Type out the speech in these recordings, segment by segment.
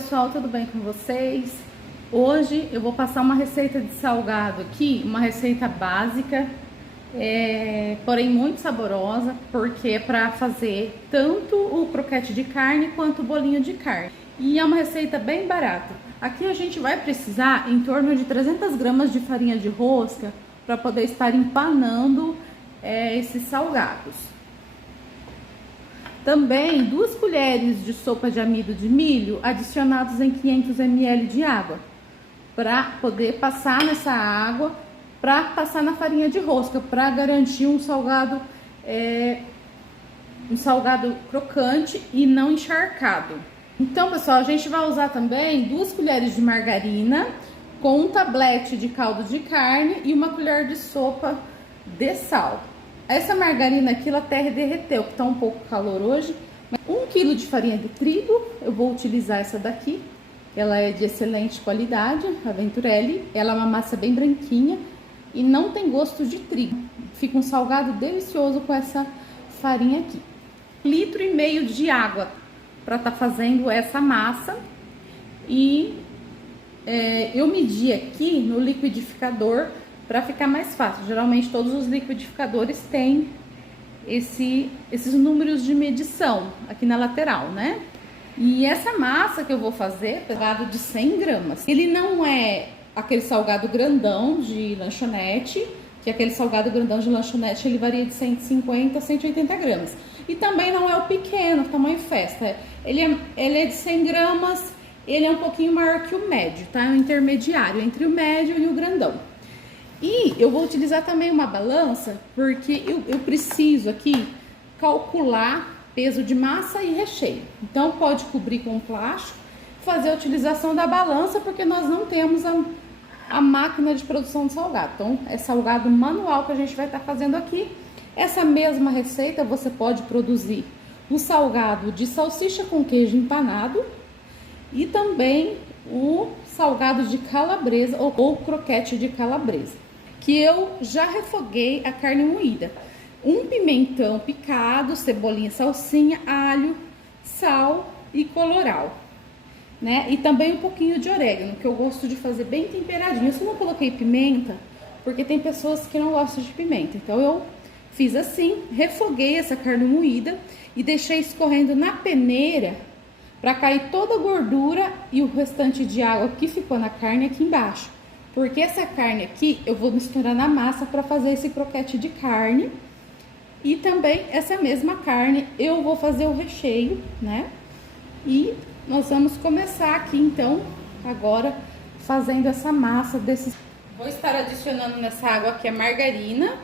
pessoal, tudo bem com vocês? Hoje eu vou passar uma receita de salgado aqui, uma receita básica, porém muito saborosa, porque é para fazer tanto o croquete de carne quanto o bolinho de carne. E é uma receita bem barata. Aqui a gente vai precisar em torno de 300 gramas de farinha de rosca para poder estar empanando esses salgados. Também 2 colheres de sopa de amido de milho adicionados em 500 ml de água, para poder passar nessa água, para passar na farinha de rosca, para garantir um salgado crocante e não encharcado. Então, pessoal, a gente vai usar também 2 colheres de margarina com um tablete de caldo de carne e 1 colher de sopa de sal. Essa margarina aqui, ela até derreteu, que tá um pouco calor hoje. 1 kg de farinha de trigo, eu vou utilizar essa daqui. Ela é de excelente qualidade, a Venturelli. Ela é uma massa bem branquinha e não tem gosto de trigo. Fica um salgado delicioso com essa farinha aqui. 1,5 litro de água para estar fazendo essa massa. E eu medi aqui no liquidificador para ficar mais fácil. Geralmente todos os liquidificadores têm esses números de medição aqui na lateral, né? E essa massa que eu vou fazer, salgado de 100 gramas. Ele não é aquele salgado grandão de lanchonete, que aquele salgado grandão de lanchonete ele varia de 150 a 180 gramas. E também não é o pequeno, tamanho festa. Ele é de 100 gramas, ele é um pouquinho maior que o médio, tá? É um intermediário entre o médio e o grandão. E eu vou utilizar também uma balança, porque eu preciso aqui calcular peso de massa e recheio. Então, pode cobrir com plástico, fazer a utilização da balança, porque nós não temos a máquina de produção de salgado. Então, é salgado manual que a gente vai estar fazendo aqui. Essa mesma receita você pode produzir o salgado de salsicha com queijo empanado e também o salgado de calabresa ou croquete de calabresa, que eu já refoguei a carne moída. 1 pimentão picado, cebolinha, salsinha, alho, sal e colorau, né? E também um pouquinho de orégano, que eu gosto de fazer bem temperadinho. Eu só não coloquei pimenta, porque tem pessoas que não gostam de pimenta. Então eu fiz assim, refoguei essa carne moída e deixei escorrendo na peneira para cair toda a gordura e o restante de água que ficou na carne aqui embaixo. Porque essa carne aqui eu vou misturar na massa para fazer esse croquete de carne. E também essa mesma carne eu vou fazer o recheio, né? E nós vamos começar aqui então, agora, fazendo essa massa desses... Vou estar adicionando nessa água aqui a margarina,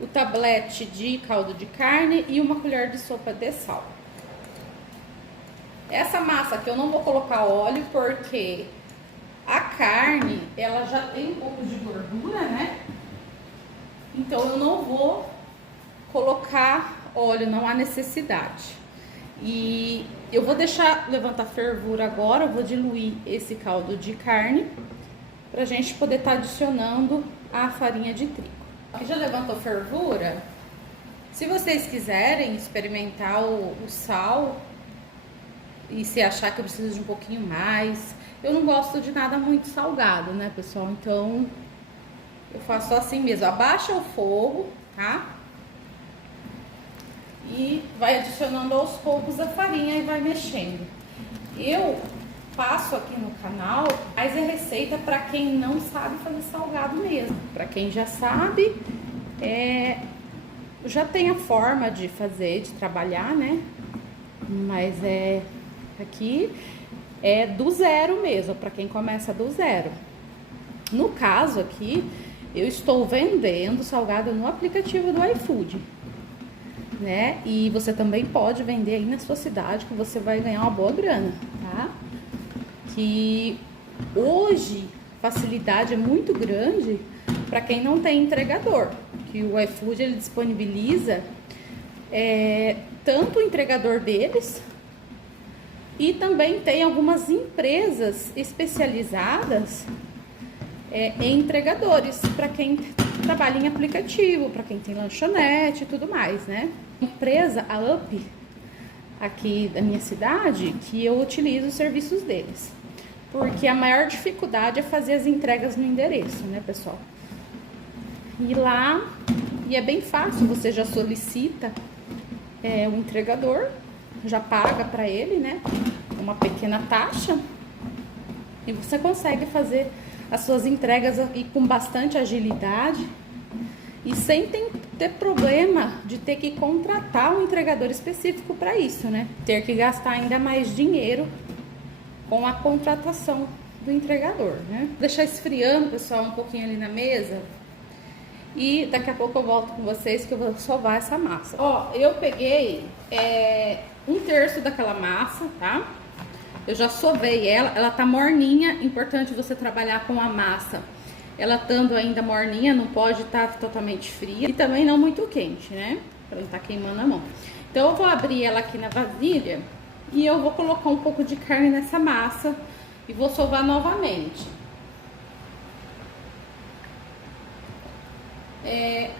o tablete de caldo de carne e 1 colher de sopa de sal. Essa massa aqui eu não vou colocar óleo, porque a carne, ela já tem um pouco de gordura, né? Então eu não vou colocar óleo, não há necessidade. E eu vou deixar levantar fervura agora, eu vou diluir esse caldo de carne pra gente poder estar adicionando a farinha de trigo. Aqui já levantou fervura. Se vocês quiserem experimentar o sal e se achar que eu preciso de um pouquinho mais, eu não gosto de nada muito salgado, né, pessoal? Então eu faço assim mesmo, abaixa o fogo, tá? E vai adicionando aos poucos a farinha e vai mexendo. Eu passo aqui no canal, mas é receita para quem não sabe fazer salgado mesmo. Para quem já sabe, já tem a forma de fazer, de trabalhar, né? Mas aqui é do zero mesmo, para quem começa do zero. No caso aqui, eu estou vendendo salgado no aplicativo do iFood, né? E você também pode vender aí na sua cidade, que você vai ganhar uma boa grana, tá? Que hoje facilidade é muito grande para quem não tem entregador, que o iFood ele disponibiliza tanto o entregador deles, e também tem algumas empresas especializadas em entregadores, para quem trabalha em aplicativo, para quem tem lanchonete e tudo mais, né? A empresa, a UP, aqui da minha cidade, que eu utilizo os serviços deles. porque a maior dificuldade é fazer as entregas no endereço, né, pessoal? E lá, e é bem fácil, você já solicita o entregador, já paga para ele, né, uma pequena taxa, e você consegue fazer as suas entregas aqui com bastante agilidade e sem ter problema de ter que contratar um entregador específico para isso, né? Ter que gastar ainda mais dinheiro com a contratação do entregador, né? Vou deixar esfriando, pessoal, um pouquinho ali na mesa e daqui a pouco eu volto com vocês que eu vou sovar essa massa. Ó, eu peguei 1/3 daquela massa, tá? Eu já sovei ela tá morninha. Importante você trabalhar com a massa ela estando ainda morninha, não pode estar totalmente fria e também não muito quente, né? Pra não estar queimando a mão. Então eu vou abrir ela aqui na vasilha e eu vou colocar um pouco de carne nessa massa e vou sovar novamente.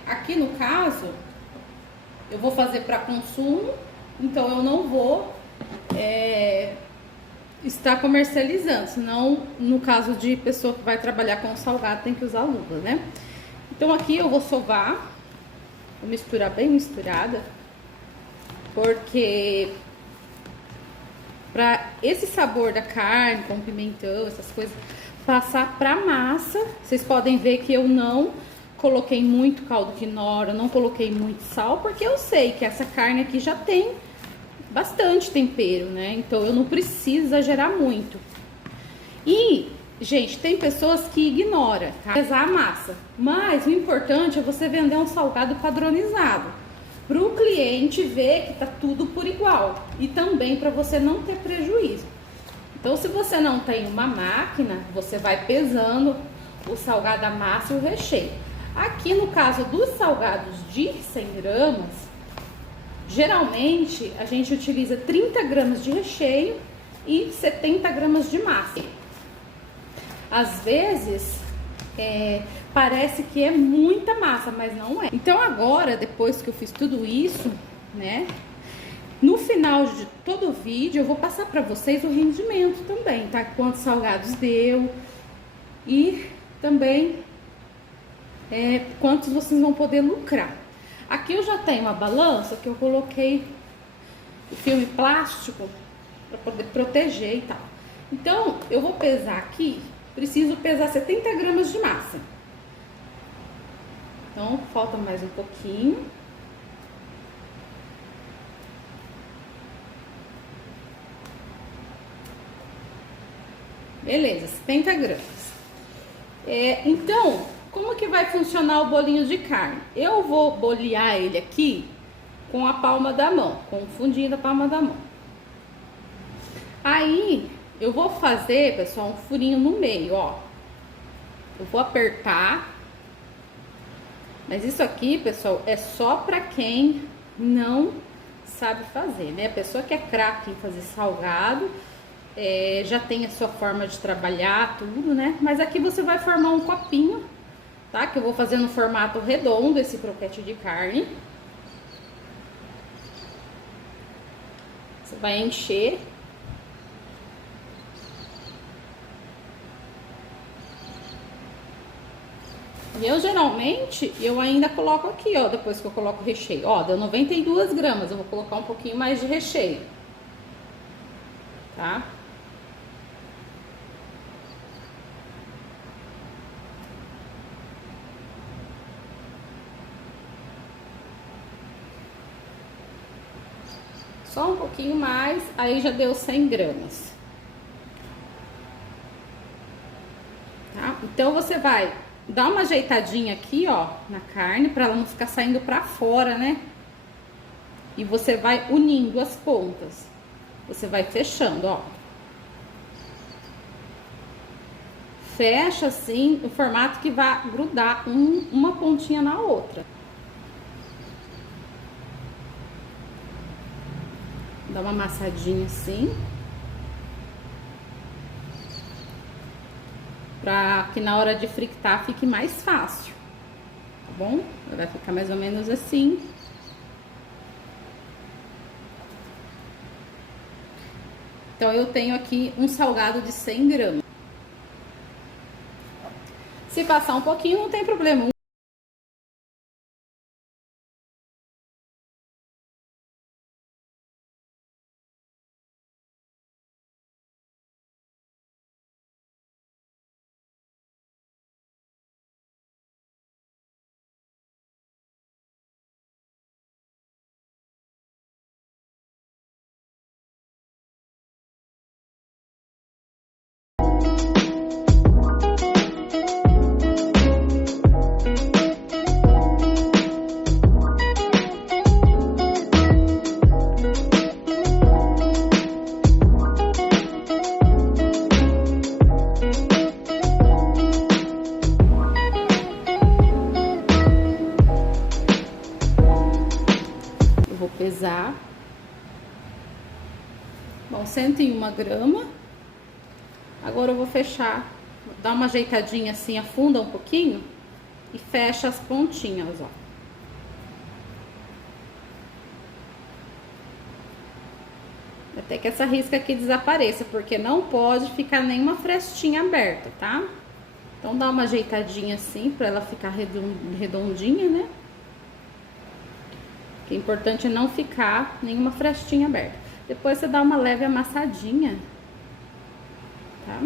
Aqui no caso, eu vou fazer para consumo, então eu não vou estar comercializando, senão no caso de pessoa que vai trabalhar com salgado tem que usar luva, né? Então aqui eu vou sovar, vou misturar bem misturada, porque para esse sabor da carne com pimentão, essas coisas, passar pra massa. Vocês podem ver que eu não coloquei muito caldo quinoa, não coloquei muito sal, porque eu sei que essa carne aqui já tem bastante tempero, né? Então eu não preciso exagerar muito. E, gente, tem pessoas que ignoram, tá? Pesar a massa. Mas o importante é você vender um salgado padronizado, para o cliente ver que tá tudo por igual e também para você não ter prejuízo. Então, se você não tem uma máquina, você vai pesando o salgado, a massa e o recheio. Aqui no caso dos salgados de 100 gramas, geralmente a gente utiliza 30 gramas de recheio e 70 gramas de massa. Às vezes parece que é muita massa, mas não é. Então agora, depois que eu fiz tudo isso, né, no final de todo o vídeo eu vou passar para vocês o rendimento também, tá? Quantos salgados deu e também quantos vocês vão poder lucrar. Aqui eu já tenho uma balança que eu coloquei o filme plástico para poder proteger e tal. Então eu vou pesar aqui, preciso pesar 70 gramas de massa. Então falta mais um pouquinho. Beleza, 70 gramas. Então, como que vai funcionar o bolinho de carne? Eu vou bolear ele aqui com a palma da mão, com o fundinho da palma da mão. Aí, eu vou fazer, pessoal, um furinho no meio, ó. Eu vou apertar. Mas isso aqui, pessoal, é só pra quem não sabe fazer, né? A pessoa que é craque em fazer salgado, já tem a sua forma de trabalhar, tudo, né? Mas aqui você vai formar um copinho, tá? Que eu vou fazer no formato redondo esse croquete de carne. Você vai encher. E eu geralmente, eu ainda coloco aqui, ó, depois que eu coloco o recheio. Ó, deu 92 gramas, eu vou colocar um pouquinho mais de recheio. Tá? Só um pouquinho mais, aí já deu 100 gramas. Tá? Então, você vai dar uma ajeitadinha aqui, ó, na carne, pra ela não ficar saindo pra fora, né? E você vai unindo as pontas. Você vai fechando, ó. Fecha assim, o formato que vai grudar uma pontinha na outra. Dá uma amassadinha assim. Pra que na hora de fritar fique mais fácil. Tá bom? Vai ficar mais ou menos assim. Então, eu tenho aqui um salgado de 100 gramas. Se passar um pouquinho, não tem problema. Vou pesar. Bom, 101 gramas. Agora eu vou fechar, dar uma ajeitadinha assim, afunda um pouquinho e fecha as pontinhas, ó. Até que essa risca aqui desapareça, porque não pode ficar nenhuma frestinha aberta, tá? Então dá uma ajeitadinha assim, pra ela ficar redondinha, né? O importante é não ficar nenhuma frestinha aberta. Depois você dá uma leve amassadinha, tá?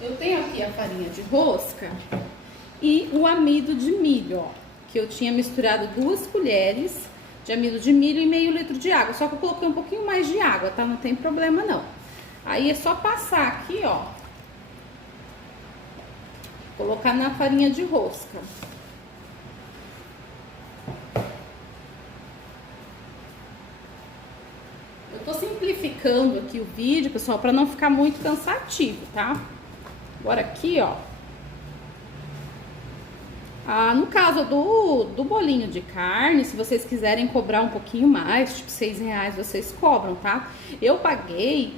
Eu tenho aqui a farinha de rosca e o amido de milho, ó. Que eu tinha misturado 2 colheres de amido de milho e meio litro de água. Só que eu coloquei um pouquinho mais de água, tá? Não tem problema não. Aí é só passar aqui, ó. Colocar na farinha de rosca. Eu tô simplificando aqui o vídeo, pessoal, para não ficar muito cansativo, tá? Agora aqui, ó. No caso do bolinho de carne, se vocês quiserem cobrar um pouquinho mais, tipo R$6, vocês cobram, tá? Eu paguei,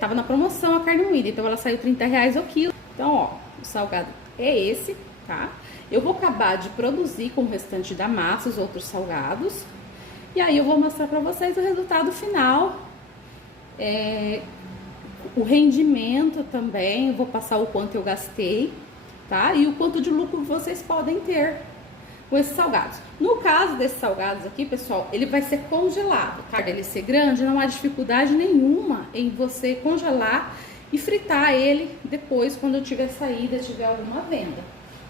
tava na promoção a carne moída, então ela saiu R$30 o quilo. Então, ó, o salgado é esse, tá? Eu vou acabar de produzir com o restante da massa os outros salgados. E aí eu vou mostrar pra vocês o resultado final. O rendimento também, eu vou passar o quanto eu gastei, tá? E o quanto de lucro vocês podem ter com esses salgados. No caso desses salgados aqui, pessoal, ele vai ser congelado, tá? Ele ser grande, não há dificuldade nenhuma em você congelar e fritar ele depois, quando eu tiver saída, tiver alguma venda.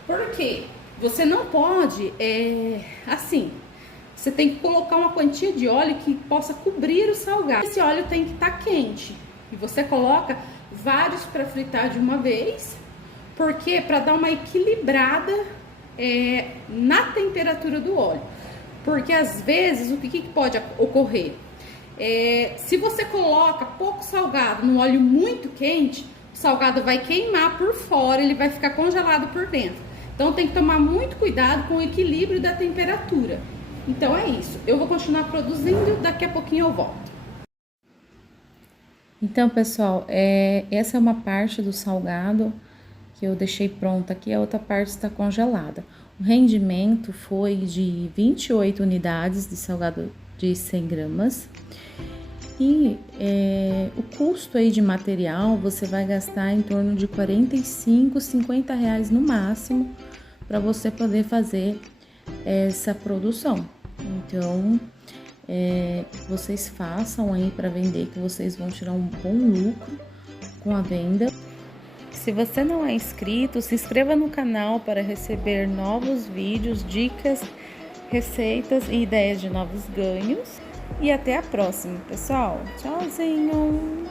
Por quê? Você não pode, assim, você tem que colocar uma quantia de óleo que possa cobrir o salgado. Esse óleo tem que estar quente. E você coloca vários para fritar de uma vez, porque para dar uma equilibrada na temperatura do óleo. Porque às vezes o que pode ocorrer? Se você coloca pouco salgado no óleo muito quente, o salgado vai queimar por fora, ele vai ficar congelado por dentro. Então tem que tomar muito cuidado com o equilíbrio da temperatura. Então é isso. Eu vou continuar produzindo, daqui a pouquinho eu volto. Então, pessoal, essa é uma parte do salgado que eu deixei pronta aqui, a outra parte está congelada. O rendimento foi de 28 unidades de salgado de 100 gramas. E o custo aí de material, você vai gastar em torno de R$45, R$50 no máximo, para você poder fazer essa produção. Então, vocês façam aí para vender, que vocês vão tirar um bom lucro com a venda. Se você não é inscrito, se inscreva no canal para receber novos vídeos, dicas, receitas e ideias de novos ganhos. E até a próxima, pessoal. Tchauzinho!